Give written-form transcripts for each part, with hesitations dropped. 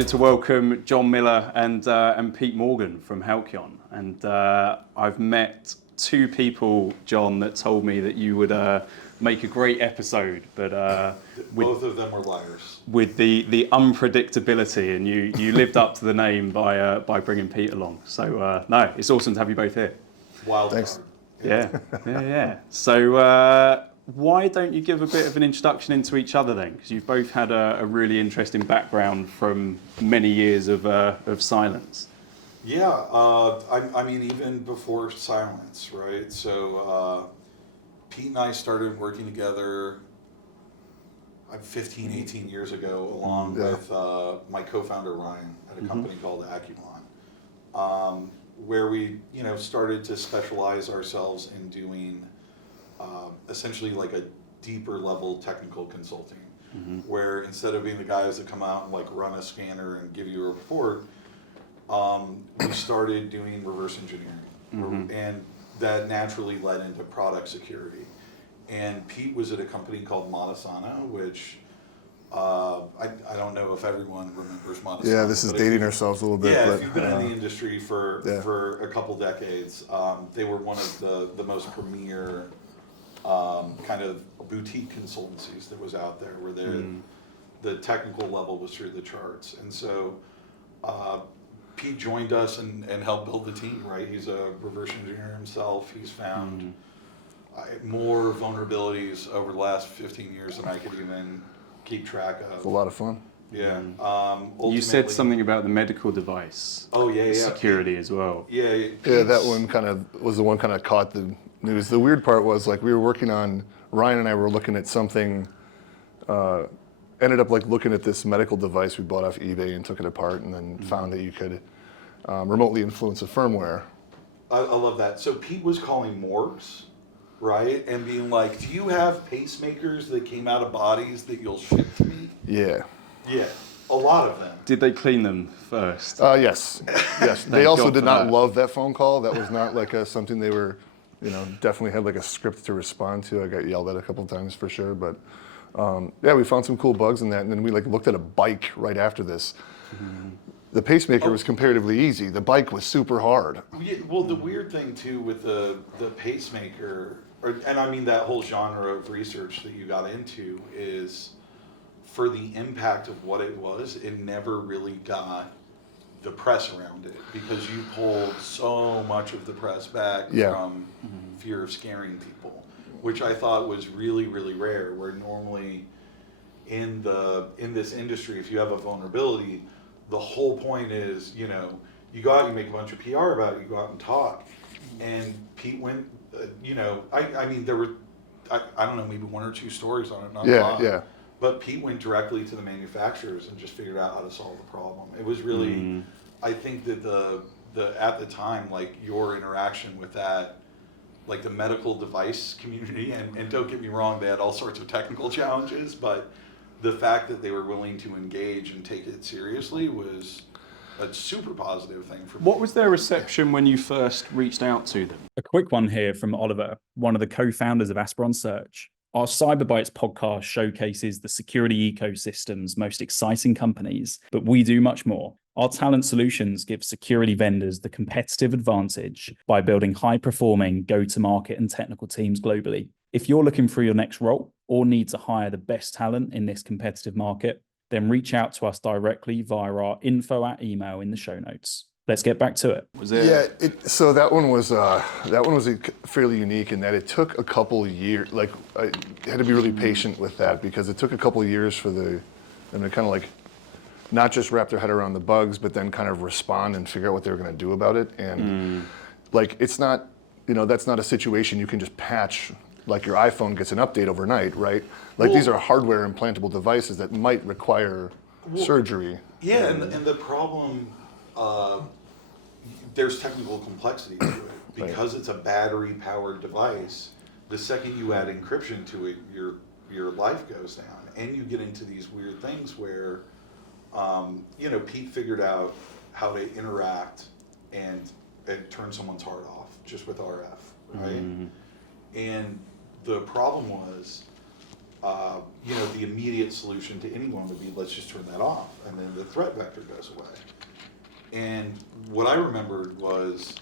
pleasure to welcome Jon Miller and Pete Morgan from Halcyon. And I've met two people, Jon, that told me that you would make a great episode, but both of them were liars. With the unpredictability, and you lived up to the name by bringing Pete along. So no, it's awesome to have you both here. Wild Thanks. card. Yeah. So why don't you give a bit of an introduction into each other then? Because you've both had a really interesting background from many years of Cylance. Yeah, I mean, even before Cylance, right? So Pete and I started working together 15, 18 years ago, along with my co-founder Ryan at a company called Halcyon, where we, started to specialize ourselves in doing essentially like a deeper level technical consulting, where instead of being the guys that come out and like run a scanner and give you a report, we started doing reverse engineering, and that naturally led into product security. And Pete was at a company called Modisana, which I don't know if everyone remembers Modisana. Yeah, this is dating ourselves a little bit. Yeah, but, if you've been in the industry for a couple decades, they were one of the most premier kind of boutique consultancies that was out there, where the technical level was through the charts. And so Pete joined us and helped build the team, right? He's a reverse engineer himself. He's found more vulnerabilities over the last 15 years than I could even keep track of. It's a lot of fun. Yeah. You said something about the medical device. Oh, yeah. Security as well. Yeah, that one kind of was the one kind of caught the news. The weird part was, like, we were working on, Ryan and I were looking at something, ended up like looking at this medical device we bought off eBay and took it apart, and then found that you could remotely influence the firmware. I love that. So Pete was calling morgues, right? And being like, do you have pacemakers that came out of bodies that you'll ship to me? Yeah. Yeah, a lot of them. Did they clean them first? Yes. They also God did for not that. love that phone call. That was not like something they were, definitely had like a script to respond to. I got yelled at a couple of times for sure, but we found some cool bugs in that, and then we like looked at a bike right after this. The pacemaker was comparatively easy. The bike was super hard. Yeah, well, the weird thing too with the pacemaker, and I mean that whole genre of research that you got into, is for the impact of what it was, it never really got the press around it, because you pulled so much of the press back from fear of scaring people, which I thought was really, really rare, where normally in this industry, if you have a vulnerability, the whole point is, you go out, you make a bunch of PR about it, you go out and talk. And Pete went, I mean, there were, I don't know, maybe one or two stories on it, not a lot. Yeah. But Pete went directly to the manufacturers and just figured out how to solve the problem. It was really, I think that at the time, like, your interaction with that, like the medical device community, and don't get me wrong, they had all sorts of technical challenges, but the fact that they were willing to engage and take it seriously was a super positive thing for me. What was their reception when you first reached out to them? A quick one here from Oliver, one of the co-founders of Asperon Search. Our CyberBytes podcast showcases the security ecosystem's most exciting companies, but we do much more. Our talent solutions give security vendors the competitive advantage by building high-performing go-to-market and technical teams globally. If you're looking for your next role or need to hire the best talent in this competitive market, then reach out to us directly via our info@email in the show notes. Let's get back to it. So that one was fairly unique in that it took a couple years. Like, I had to be really patient with that, because it took a couple years for them to kind of like not just wrap their head around the bugs, but then kind of respond and figure out what they were going to do about it. And like, it's not, that's not a situation you can just patch. Like your iPhone gets an update overnight, right? Like, these are hardware implantable devices that might require surgery. Yeah, and the problem, there's technical complexity to it. Because it's a battery-powered device, the second you add encryption to it, your life goes down. And you get into these weird things where, Pete figured out how to interact and turn someone's heart off just with RF, right? And the problem was, the immediate solution to anyone would be, let's just turn that off, and then the threat vector goes away. And what I remembered was,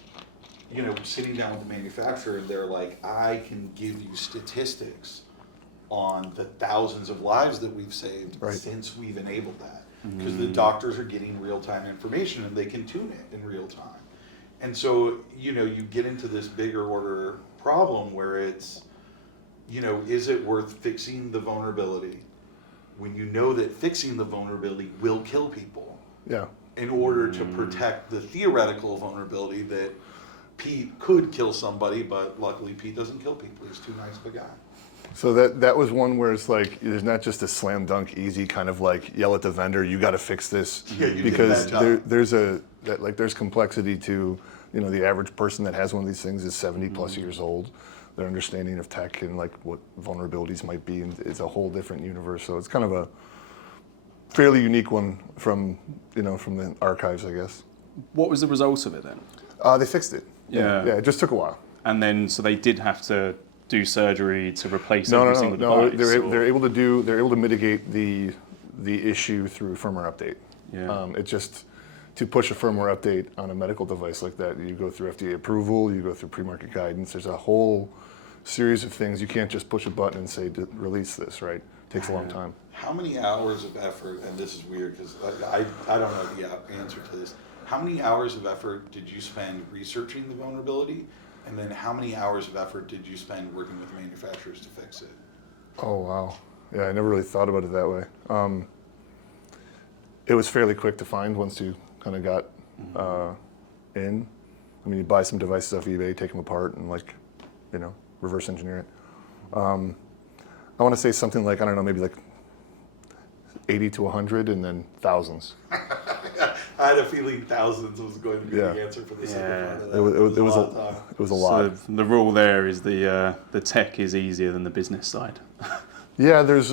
sitting down with the manufacturer, and they're like, I can give you statistics on the thousands of lives that we've saved since we've enabled that. Because the doctors are getting real-time information, and they can tune it in real time. And so, you get into this bigger order problem where it's, is it worth fixing the vulnerability when you know that fixing the vulnerability will kill people? Yeah. In order to protect the theoretical vulnerability that Pete could kill somebody, but luckily Pete doesn't kill people. He's too nice of a guy. So that was one where it's like, there's not just a slam dunk easy kind of like yell at the vendor, you got to fix this. Yeah, you because did that job. there's complexity to, the average person that has one of these things is 70 plus years old. Their understanding of tech and like what vulnerabilities might be is a whole different universe. So it's kind of a fairly unique one from the archives, I guess. What was the result of it then? They fixed it. Yeah. Yeah, it just took a while. And then, so they did have to do surgery to replace every single device? They're able to mitigate the issue through firmware update. Yeah. It's just to push a firmware update on a medical device like that, you go through FDA approval, you go through pre-market guidance. There's a whole series of things. You can't just push a button and say release this, right? It takes a long time. How many hours of effort, and this is weird because I don't know the answer to this, how many hours of effort did you spend researching the vulnerability? And then how many hours of effort did you spend working with manufacturers to fix it? Oh, wow. Yeah, I never really thought about it that way. It was fairly quick to find once you kind of got in. I mean, you buy some devices off eBay, take them apart, and reverse engineer it. I want to say something like, I don't know, maybe like 80 to 100 and then thousands. I had a feeling thousands was going to be the answer for the second part of that. It was a lot. So the rule there is the tech is easier than the business side. Yeah, there's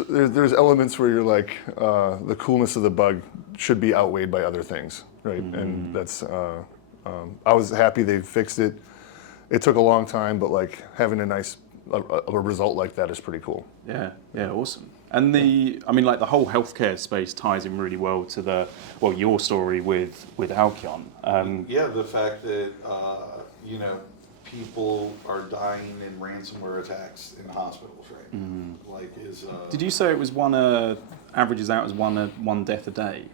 elements where you're like, the coolness of the bug should be outweighed by other things, right? And that's, I was happy they fixed it. It took a long time, but like having a result like that is pretty cool. Yeah, awesome. And the whole healthcare space ties in really well to your story with Halcyon. The fact that people are dying in ransomware attacks in hospitals, right? Did you say it was averages out as one death a day?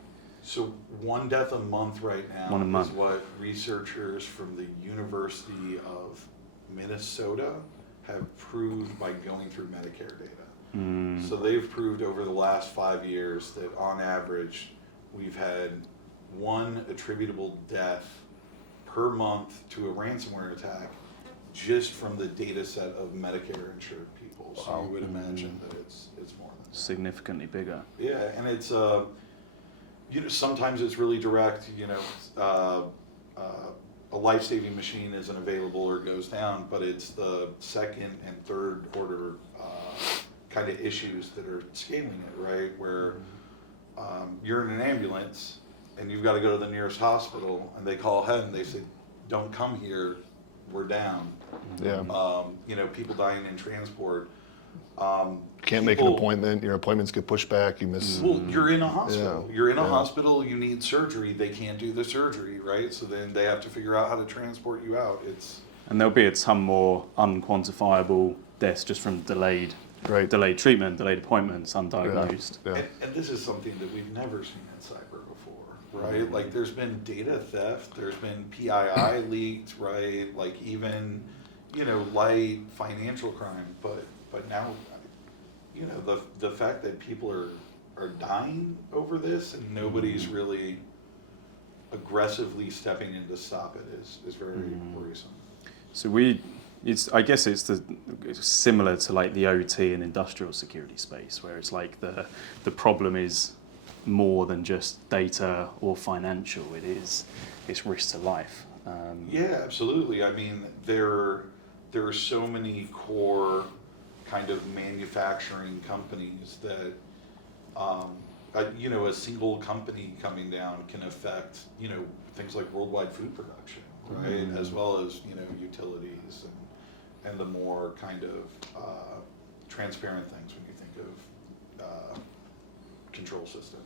So one death a month right now is what researchers from the University of Minnesota have proved by going through Medicare data. So they've proved over the last 5 years that on average we've had one attributable death per month to a ransomware attack just from the data set of Medicare insured people. So you would imagine that it's more than that. Significantly bigger. Yeah, and it's sometimes it's really direct. A life-saving machine isn't available or goes down, but it's the second and third order kind of issues that are scaling it, right? Where you're in an ambulance and you've got to go to the nearest hospital, and they call ahead and they say, "Don't come here, we're down." Yeah. People dying in transport. Can't make an appointment. Your appointments get pushed back. You miss. Well, you're in a hospital. Yeah. You're in a hospital. You need surgery. They can't do the surgery, right? So then they have to figure out how to transport you out. And there'll be a ton more unquantifiable deaths just from delayed treatment, delayed appointments, undiagnosed. Yeah. And this is something that we've never seen in cyber before, right? Like there's been data theft. There's been PII leaked, right? Like even, light financial crime, but now, the fact that people are dying over this and nobody's really aggressively stepping in to stop it is very worrisome. So I guess it's similar to like the OT and industrial security space, where it's like the problem is more than just data or financial. It's risk to life. Yeah, absolutely. I mean, there are so many core kind of manufacturing companies that, a single company coming down can affect, things like worldwide food production, right? As well as, utilities and the more kind of transparent things when you think of control systems.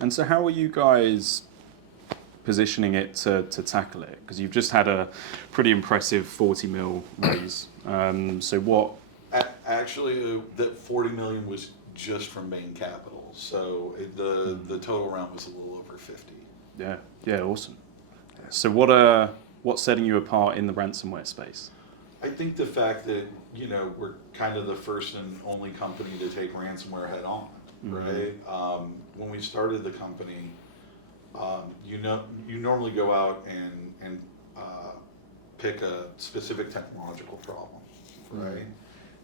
And so how are you guys positioning it to tackle it? Because you've just had a pretty impressive 40 mil raise. So what? Actually, that 40 million was just from Bain Capital. So the total round was a little over 50. Yeah, awesome. So what's setting you apart in the ransomware space? I think the fact that, we're kind of the first and only company to take ransomware head on, right? When we started the company, you normally go out and pick a specific technological problem, right?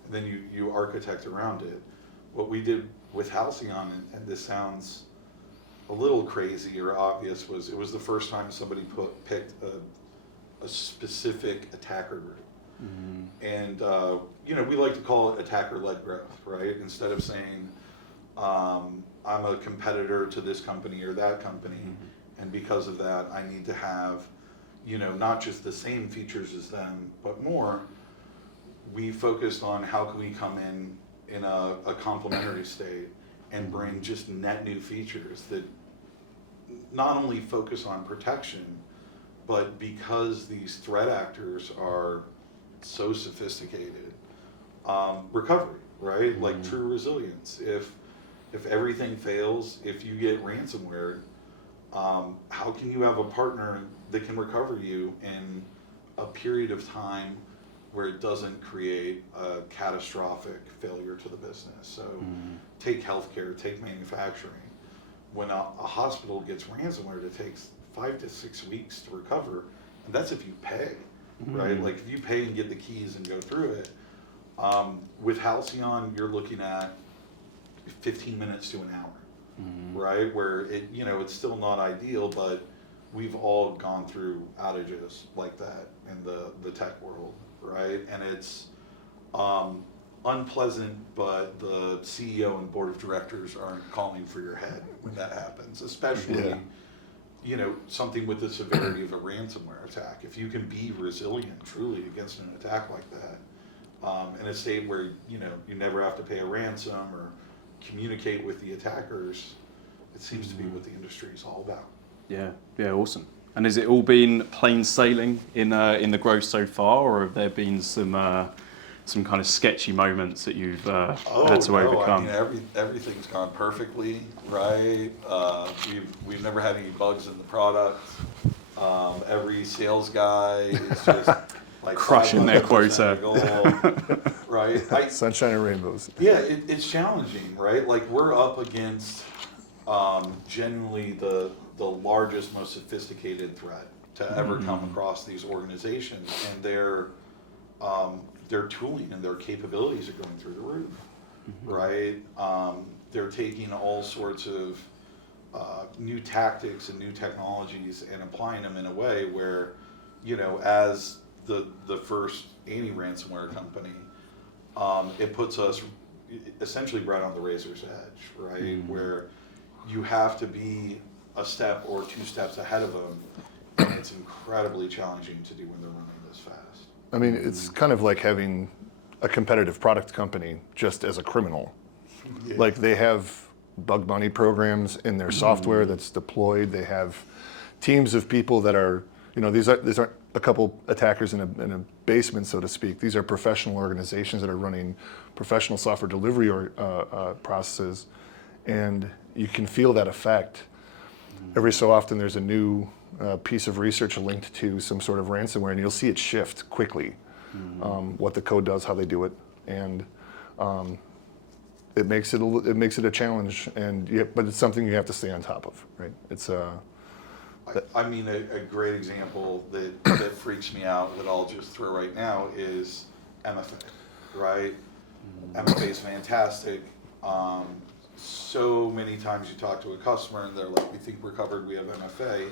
And then you architect around it. What we did with Halcyon, and this sounds a little crazy or obvious, was it was the first time somebody picked a specific attacker group. And we like to call it attacker-led growth, right? Instead of saying I'm a competitor to this company or that company, and because of that I need to have not just the same features as them but more. We focused on how can we come in a complementary state and bring just net new features that not only focus on protection, but because these threat actors are so sophisticated, recovery, right? Like true resilience. If everything fails, if you get ransomware, how can you have a partner that can recover you in a period of time where it doesn't create a catastrophic failure to the business? So take healthcare, take manufacturing. When a hospital gets ransomware, it takes 5 to 6 weeks to recover, and that's if you pay, right? Like if you pay and get the keys and go through it. With Halcyon, you're looking at 15 minutes to an hour, right? Where it's still not ideal, but we've all gone through outages like that in the tech world, right? And it's unpleasant, but the CEO and board of directors aren't calling for your head when that happens, especially something with the severity of a ransomware attack. If you can be resilient truly against an attack like that, in a state where you never have to pay a ransom or communicate with the attackers, it seems to be what the industry is all about. Yeah, awesome. And has it all been plain sailing in the growth so far, or have there been some kind of sketchy moments that you've had to overcome? I mean, everything's gone perfectly, right? We've never had any bugs in the product. Every sales guy is just like crushing their quota, right? Sunshine and rainbows. Yeah, it's challenging, right? Like we're up against genuinely the largest, most sophisticated threat to ever come across these organizations, and their tooling and their capabilities are going through the roof, right? They're taking all sorts of new tactics and new technologies and applying them in a way where, as the first anti-ransomware company, it puts us essentially right on the razor's edge, right? Where you have to be a step or 2 steps ahead of them, and it's incredibly challenging to do when they're running this fast. I mean, it's kind of like having a competitive product company just as a criminal. Yeah. Like they have bug bounty programs in their software that's deployed. They have teams of people that are, these aren't a couple attackers in a basement, so to speak. These are professional organizations that are running professional software delivery processes, and you can feel that effect. Every so often there's a new piece of research linked to some sort of ransomware, and you'll see it shift quickly, what the code does, how they do it, and it makes it a challenge, but it's something you have to stay on top of, right? It's I mean, a great example that freaks me out that I'll just throw right now is MFA, right? MFA is fantastic. So many times you talk to a customer and they're like, we think we're covered, we have MFA.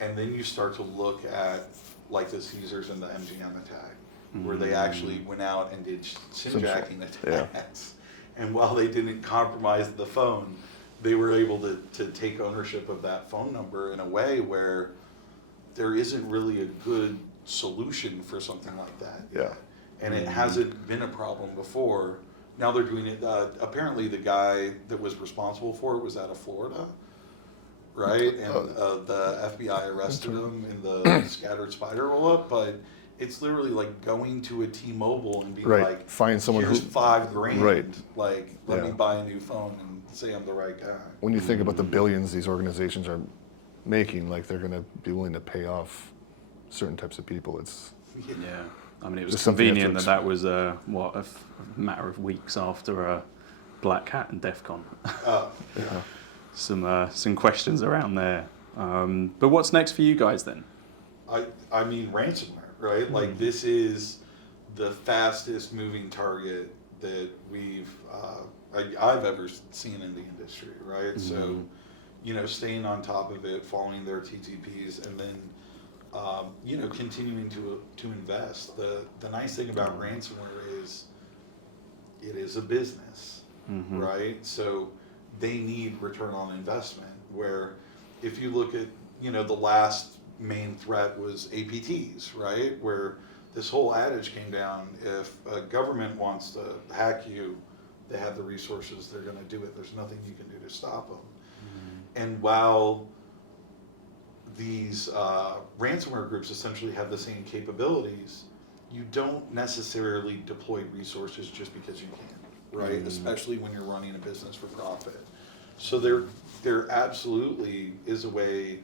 And then you start to look at like the Caesars and the MGM attack, where they actually went out and did SIM jacking attacks. Yeah. And while they didn't compromise the phone, they were able to take ownership of that phone number in a way where there isn't really a good solution for something like that. Yeah. And it hasn't been a problem before, now they're doing it. Apparently, the guy that was responsible for it was out of Florida, right? And the FBI arrested him in the scattered spider roll-up. But it's literally like going to a T-Mobile and being like, find someone here's who, $5,000. Right. Like, let me buy a new phone and say I'm the right guy. when you think about the billions these organizations are making, like they're going to be willing to pay off certain types of people. It's Yeah. I mean, it was Just something you have convenient to that was, a matter of weeks after Black Hat and DEF CON. yeah. Some questions around there. But what's next for you guys then? I mean, ransomware, right? Like, this is the fastest moving target that I've ever seen in the industry, right? So, staying on top of it, following their TTPs, and then, continuing to invest. The nice thing about ransomware is it is a business, right? So they need return on investment, where if you look at, the last main threat was APTs, right? Where this whole adage came down: if a government wants to hack you, they have the resources, they're going to do it. There's nothing you can do to stop them. And while these ransomware groups essentially have the same capabilities, you don't necessarily deploy resources just because you can, right? Especially when you're running a business for profit. So there absolutely is a way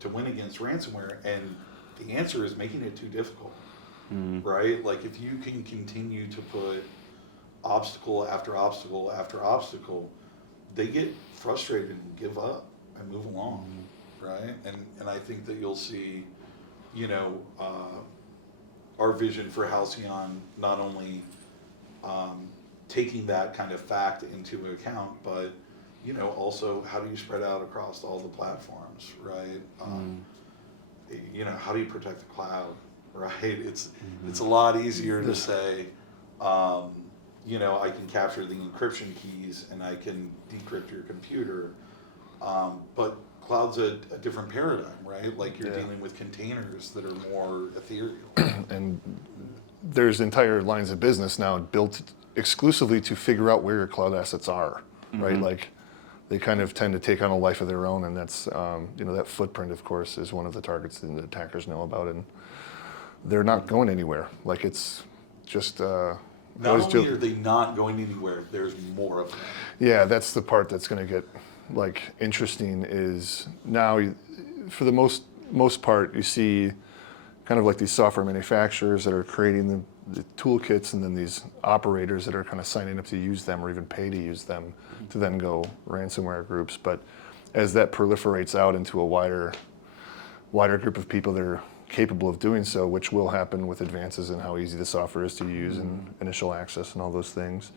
to win against ransomware, and the answer is making it too difficult, right? Like, if you can continue to put obstacle after obstacle after obstacle, they get frustrated and give up and move along, right? And I think that you'll see, our vision for Halcyon not only taking that kind of fact into account, but also how do you spread out across all the platforms, right? How do you protect the cloud, right? It's a lot easier to say, I can capture the encryption keys and I can decrypt your computer, but cloud's a different paradigm, right? Like, you're dealing with containers that are more ethereal. And there's entire lines of business now built exclusively to figure out where your cloud assets are, right? Like, they kind of tend to take on a life of their own, and that's, that footprint, of course, is one of the targets that the attackers know about, and they're not going anywhere. Like, it's just... Not only are they not going anywhere, there's more of them. Yeah, that's the part that's going to get, interesting, is now, for the most part, you see kind of like these software manufacturers that are creating the toolkits, and then these operators that are kind of signing up to use them or even pay to use them to then go ransomware groups. But as that proliferates out into a wider group of people that are capable of doing so, which will happen with advances in how easy the software is to use and initial access and all those things,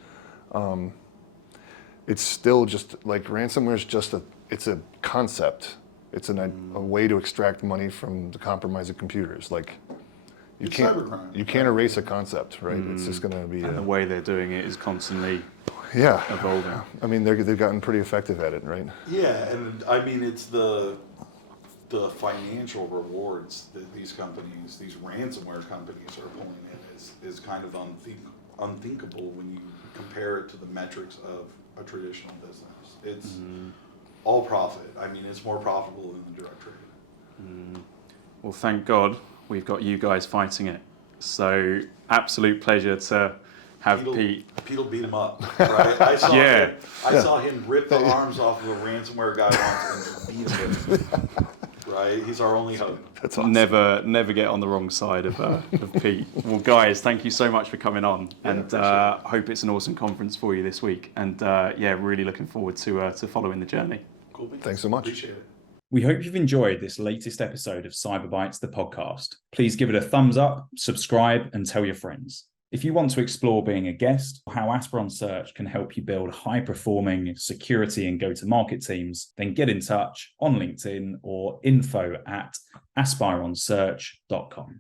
it's still just like ransomware is just it's a concept. It's a way to extract money from the compromise of computers. Like, you can't erase a concept, right? It's just going to be. And the way they're doing it is constantly Yeah. evolving. I mean, they've gotten pretty effective at it, right? Yeah, and I mean, it's the financial rewards that these companies, these ransomware companies, are pulling in is kind of unthinkable when you compare it to the metrics of a traditional business. It's all profit. I mean, it's more profitable than the direct trade. Well, thank God we've got you guys fighting it. So, absolute pleasure to have Pete. Pete'll beat him up, right? I saw him rip the Yeah. arms off of a ransomware guy once and beat him. Right? He's our only hope. That's awesome. Never get on the wrong side of Pete. Well, guys, thank you so much for coming on, and hope it's an awesome conference for you this week. And really looking forward to following the journey. Cool. Thanks so much. Appreciate it. We hope you've enjoyed this latest episode of CyberBytes, the podcast. Please give it a thumbs up, subscribe, and tell your friends. If you want to explore being a guest, or how Aspiron Search can help you build high-performing security and go-to-market teams, then get in touch on LinkedIn or info@aspironsearch.com.